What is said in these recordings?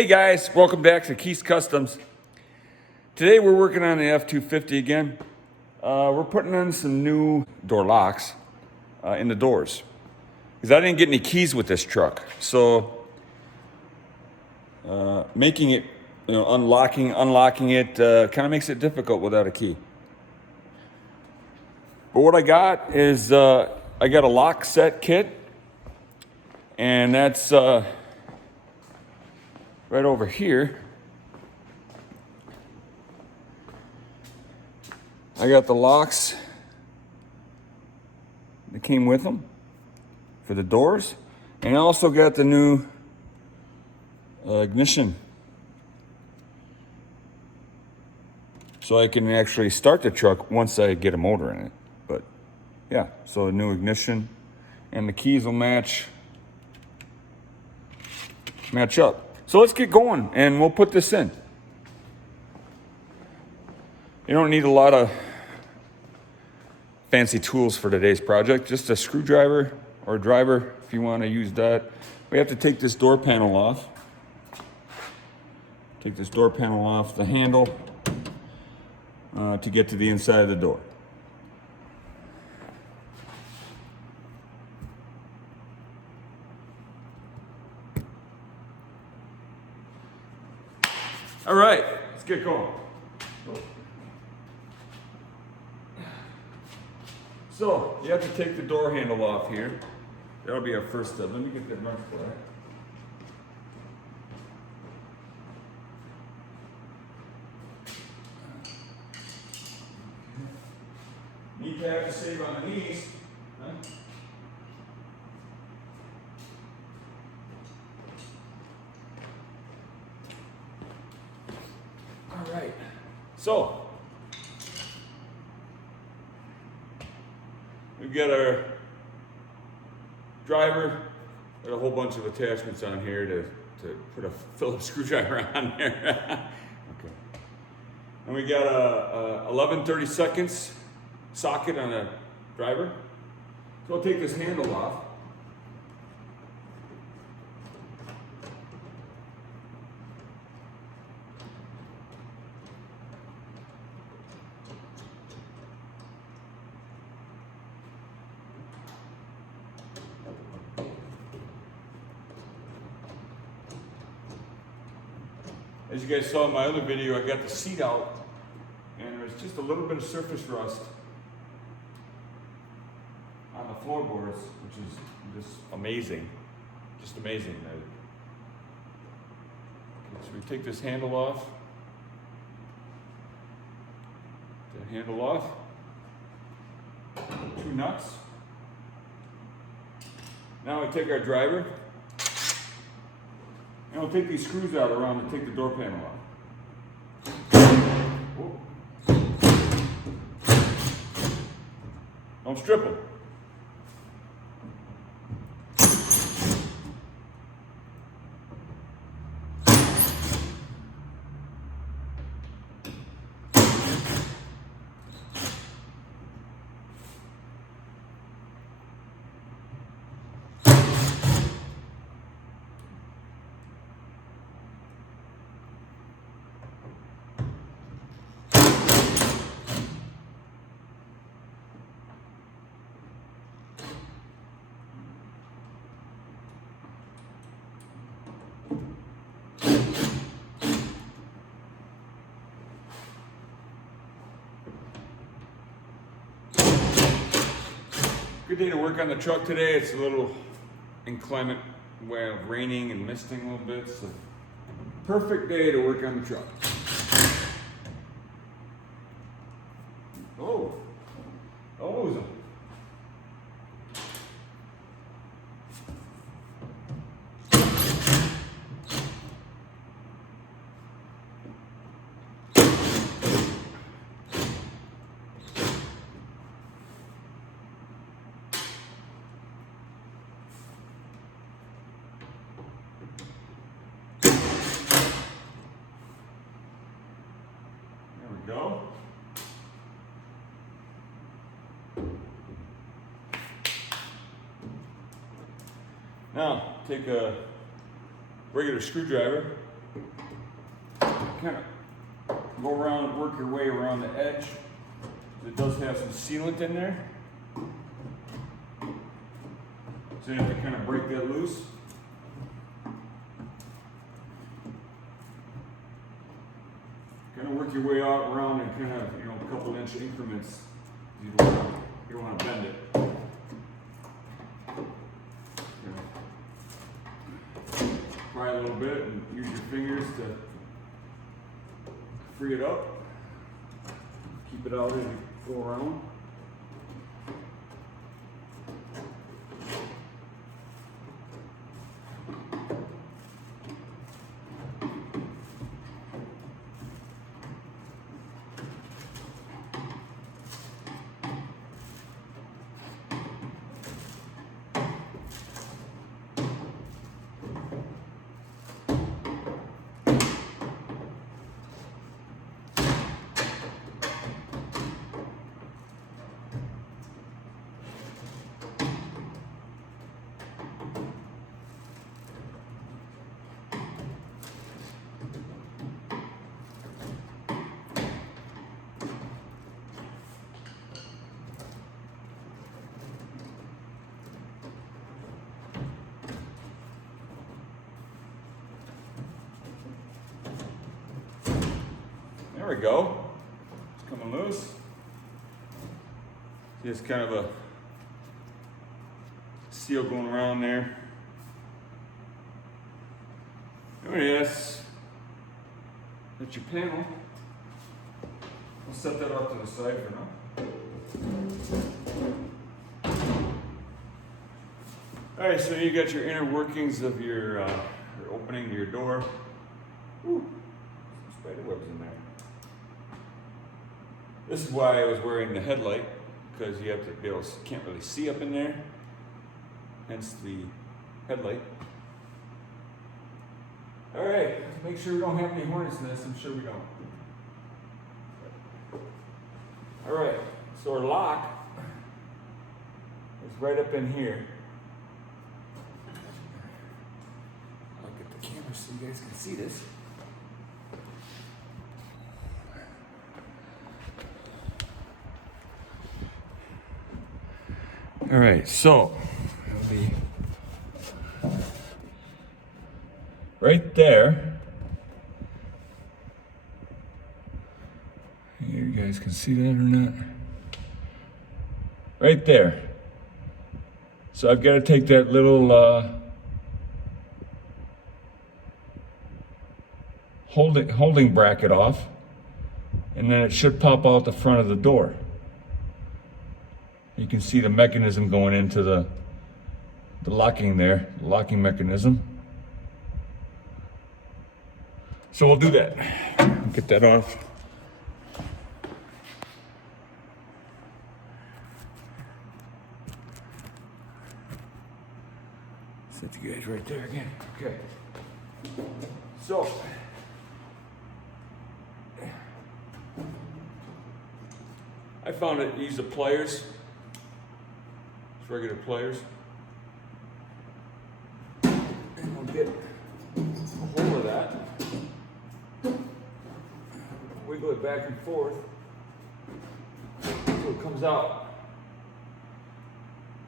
Hey guys, welcome back to Keys Customs. Today we're working on the F250 again. We're putting in some new door locks in the doors because I didn't get any keys with this truck. So making it, unlocking it kind of makes it difficult without a key. But what I got is I got a lock set kit, and that's right over here. I got the locks that came with them for the doors, and I also got the new ignition, so I can actually start the truck once I get a motor in it. But yeah, so a new ignition, and the keys will match up. So let's get going, and we'll put this in. You don't need a lot of fancy tools for today's project, just a screwdriver or a driver if you want to use that. We have to take this door panel off. Take this door panel off the handle to get to the inside of the door. All right, let's get going. So you have to take the door handle off here. That'll be our first step. Let me get that wrench back. Knee pad to save on the knees. Huh? All right. So we've got our driver, got a whole bunch of attachments on here to put a Phillips screwdriver on there. Okay. And we got a 11/32 socket on a driver. So I'll take this handle off. As you guys saw in my other video, I got the seat out, and there's just a little bit of surface rust on the floorboards, which is just amazing. Just amazing. Okay, so we take this handle off. The handle off. 2 nuts. Now we take our driver. And we'll take these screws out around to take the door panel off. Whoa. Don't strip them. Good day to work on the truck today. It's a little inclement way of raining and misting a little bit. So perfect day to work on the truck. Oh, those. Go. Now, take a regular screwdriver, kind of go around, work your way around the edge. It does have some sealant in there. So you have to kind of break that loose. Kind of work your way out around in kind of, you know, a couple inch increments. You don't want to bend it. You know, pry a little bit and use your fingers to free it up. Keep it out as you go around. There we go. It's coming loose. See, it's kind of a seal going around there. Yes, that's your panel. We'll set that off to the side for now. All right, so you got your inner workings of your opening to your door. Ooh, some spider webs in there. This is why I was wearing the headlight, because you have to be able to, can't really see up in there, hence the headlight. All right, make sure we don't have any hornets' nests. I'm sure we don't. All right, so our lock is right up in here. I'll get the camera so you guys can see this. All right, so it'll be right there. You guys can see that or not? Right there. So I've got to take that little holding bracket off, and then it should pop out the front of the door. You can see the mechanism going into the locking there, the locking mechanism. So we'll do that. Get that off. Set you guys right there again. Okay. So I found it, use the pliers. Regular pliers, and we'll get a hold of that, wiggle it back and forth so it comes out.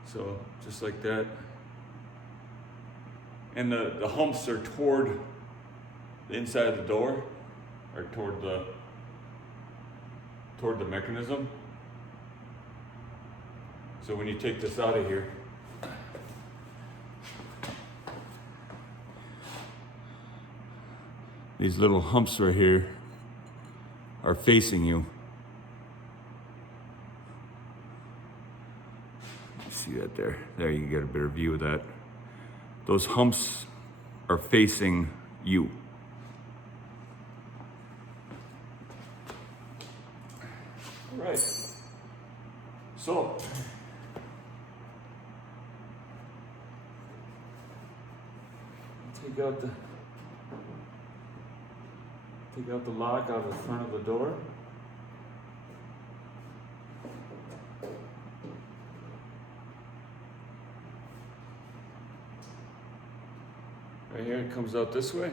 So just like that, and the humps are toward the inside of the door, or toward the mechanism. So when you take this out of here, these little humps right here are facing you. See that there? There, you can get a better view of that. Those humps are facing you. All right. So, take out the lock out of the front of the door. Right here, it comes out this way.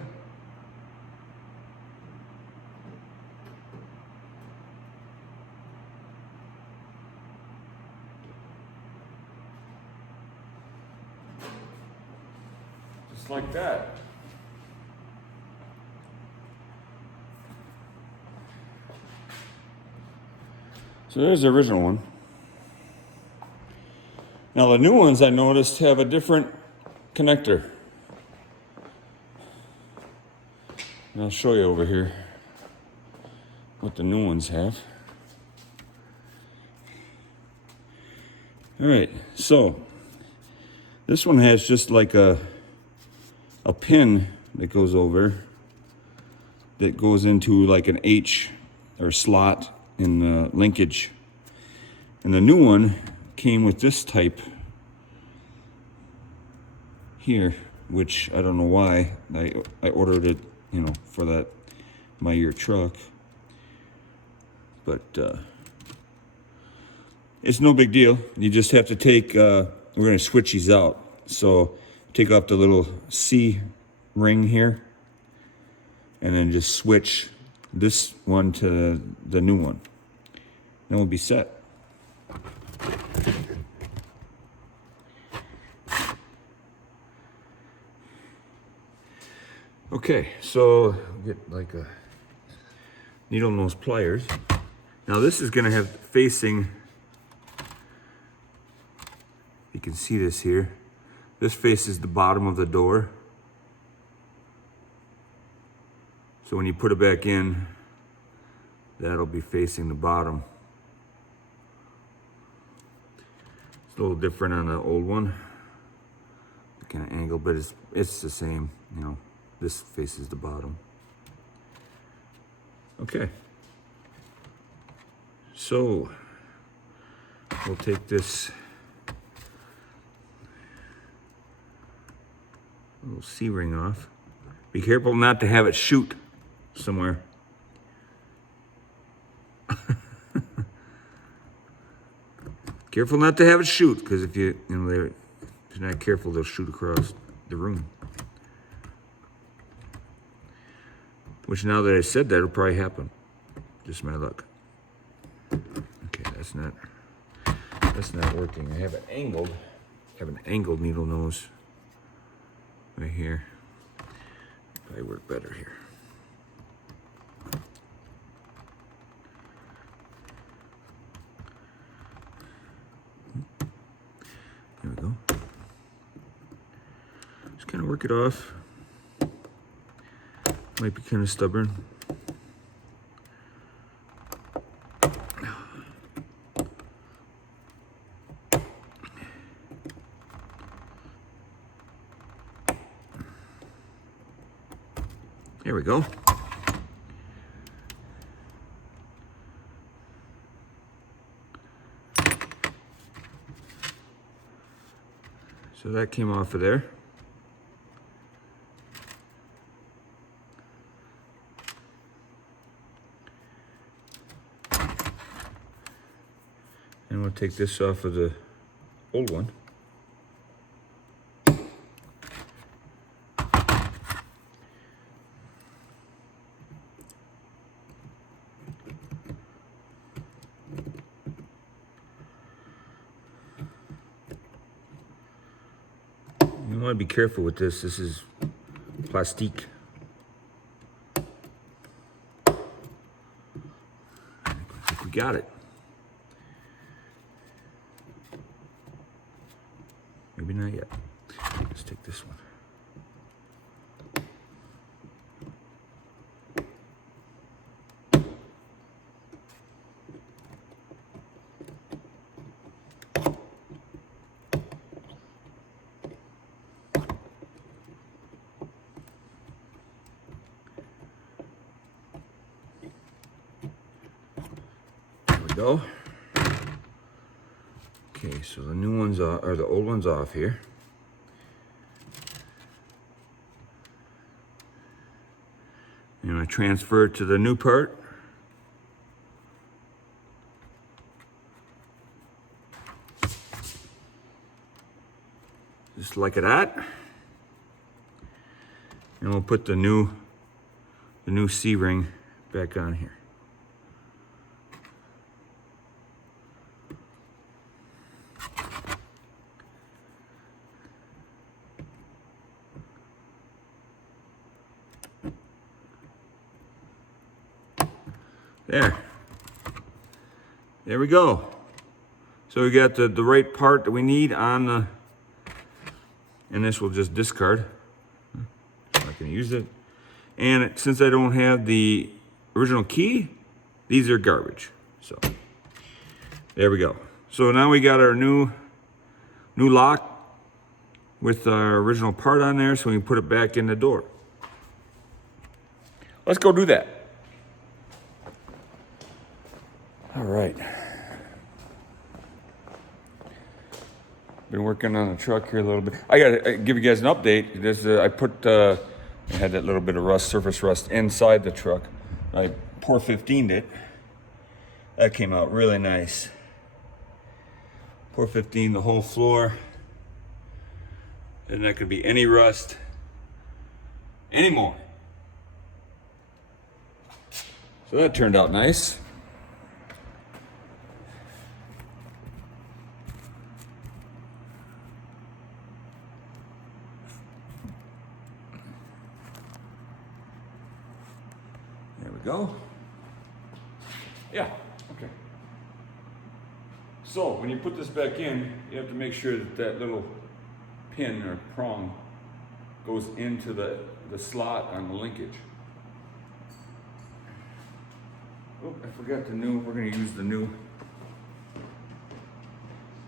Just like that. So there's the original one. Now the new ones I noticed have a different connector. And I'll show you over here what the new ones have. All right, so this one has just like a pin that goes over, that goes into like an H or slot in the linkage. And the new one came with this type here, which I don't know why. I ordered it, you know, for that my year truck. But it's no big deal. You just have to take, we're gonna switch these out. So take off the little C ring here and then just switch this one to the new one. Then we'll be set. Okay, so get like a needle nose pliers. Now this is gonna have facing, you can see this here. This faces the bottom of the door. So when you put it back in, that'll be facing the bottom. It's a little different on the old one. Kind of angle, but it's the same, you know. This faces the bottom. Okay. So we'll take this little C-ring off. Be careful not to have it shoot somewhere. Careful not to have it shoot, because if you know, if you're not careful, they'll shoot across the room. Which, now that I said that, will probably happen. Just my luck. Okay, that's not working. I have an angled needle nose right here. Probably work better here. There we go. Just kind of work it off. Might be kind of stubborn. There we go. So that came off of there. And we'll take this off of the old one. You want to be careful with this. This is plastique. I think we got it. Maybe not yet. Let's take this one. There we go. Okay, so the new ones are the old ones off here. And I transfer it to the new part. Just like that. And we'll put the new C-ring back on here. There. There we go. So we got the right part that we need on the, and this we'll just discard. I'm not gonna use it. And since I don't have the original key, these are garbage. So there we go. So now we got our new lock with our original part on there, so we can put it back in the door. Let's go do that. All right. Been working on the truck here a little bit. I gotta give you guys an update. I had that little bit of rust, surface rust inside the truck. I 415'd it. That came out really nice. 415 the whole floor. There's not gonna be any rust anymore. So that turned out nice. There we go. Yeah, okay. So when you put this back in, you have to make sure that that little pin or prong goes into the slot on the linkage. Oh, I forgot we're gonna use the new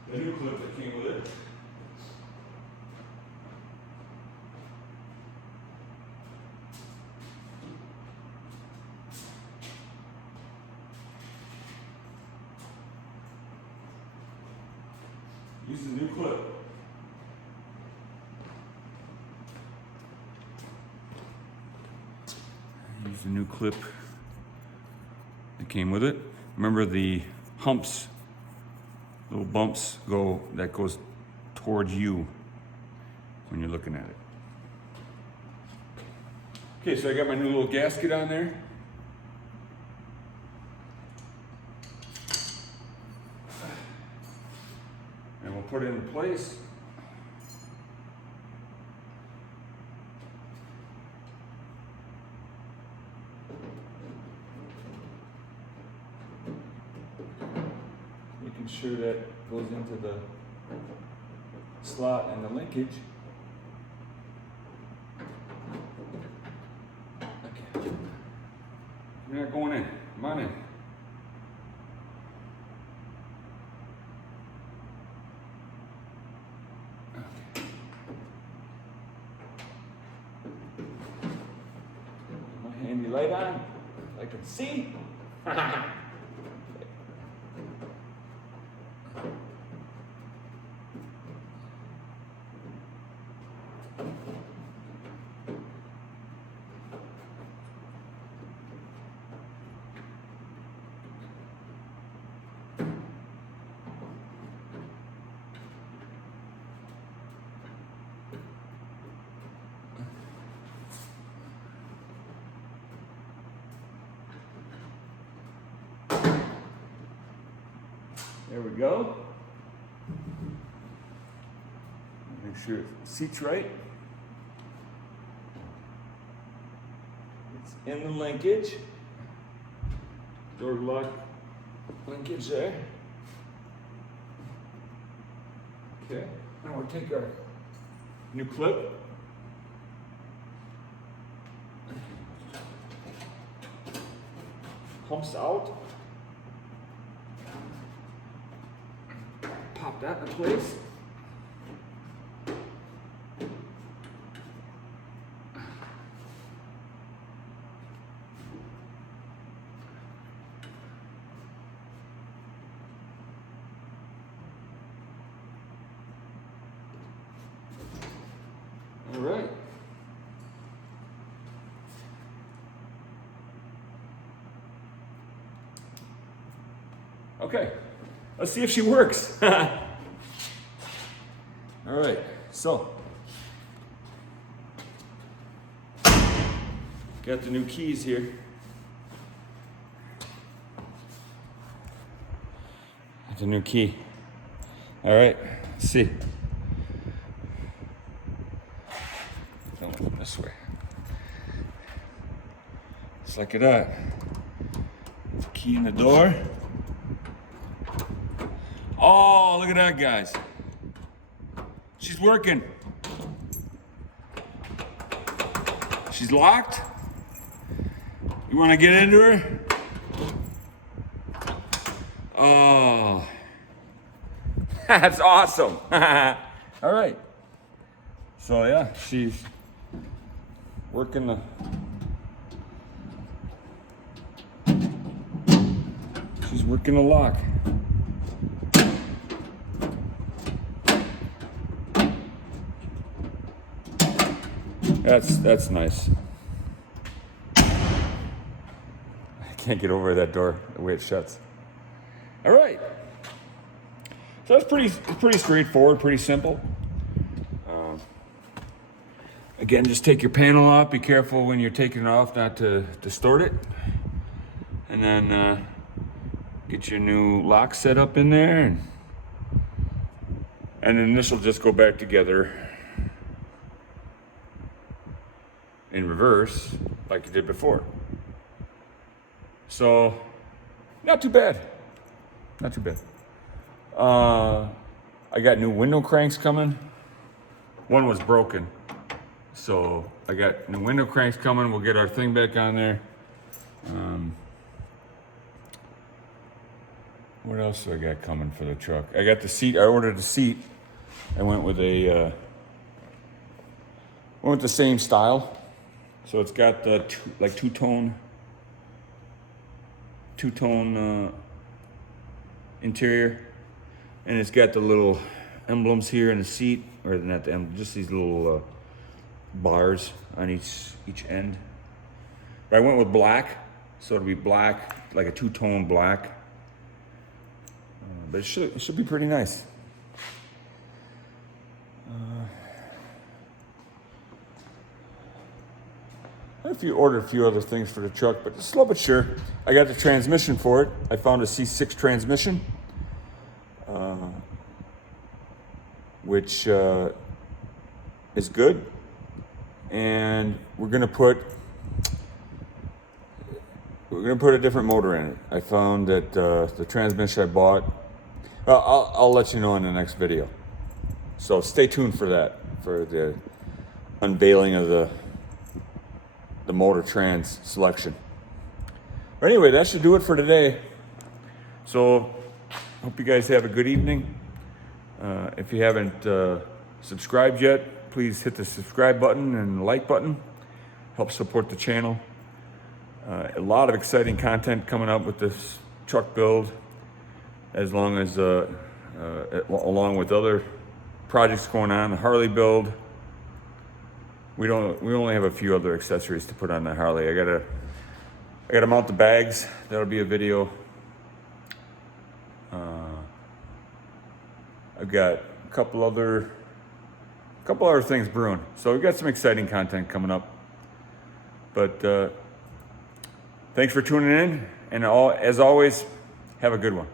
clip that came with it. Use the new clip. Use the new clip that came with it. Remember the humps, little bumps that goes towards you when you're looking at it. Okay, so I got my new little gasket on there. And we'll put it in place. Making sure that goes into the slot and the linkage. Okay. You're not going in. Come on in. Handy light on, I can see. There we go. Make sure it seats right. It's in the linkage. Door lock linkage there. Okay, now we'll take our new clip. Pumps out. Pop that in place. All right. Okay. Let's see if she works. All right, so got the new keys here. Got the new key. All right, let's see. Going this way. Just like that. Key in the door. Oh, look at that, guys. She's working. She's locked. You want to get into her? Oh, that's awesome. All right. So yeah, she's working the. She's working the lock. That's nice. I can't get over that door the way it shuts. All right. So that's pretty straightforward, pretty simple. Again, just take your panel off. Be careful when you're taking it off not to distort it. And then get your new lock set up in there. And then this will just go back together in reverse like you did before. So, not too bad. Not too bad. I got new window cranks coming. One was broken. So I got new window cranks coming. We'll get our thing back on there. What else do I got coming for the truck? I got the seat. I ordered the seat. I went with the same style. So it's got the two-tone interior, and it's got the little emblems here in the seat, or not the emblem, just these little bars on each end. But I went with black, so it'll be black, like a two-tone black. But it should be pretty nice. I ordered a few other things for the truck, but slow but sure. I got the transmission for it. I found a C6 transmission, which is good. And we're gonna put a different motor in it. I found that the transmission I bought. I'll let you know in the next video. So stay tuned for that, for the unveiling of the motor trans selection. But anyway, that should do it for today. So hope you guys have a good evening. If you haven't subscribed yet, please hit the subscribe button and like button. Help support the channel. A lot of exciting content coming up with this truck build, as long as along with other projects going on. The Harley build. We only have a few other accessories to put on the Harley. I gotta mount the bags. That'll be a video. I've got a couple other things brewing. So we've got some exciting content coming up. But thanks for tuning in, and as always, have a good one.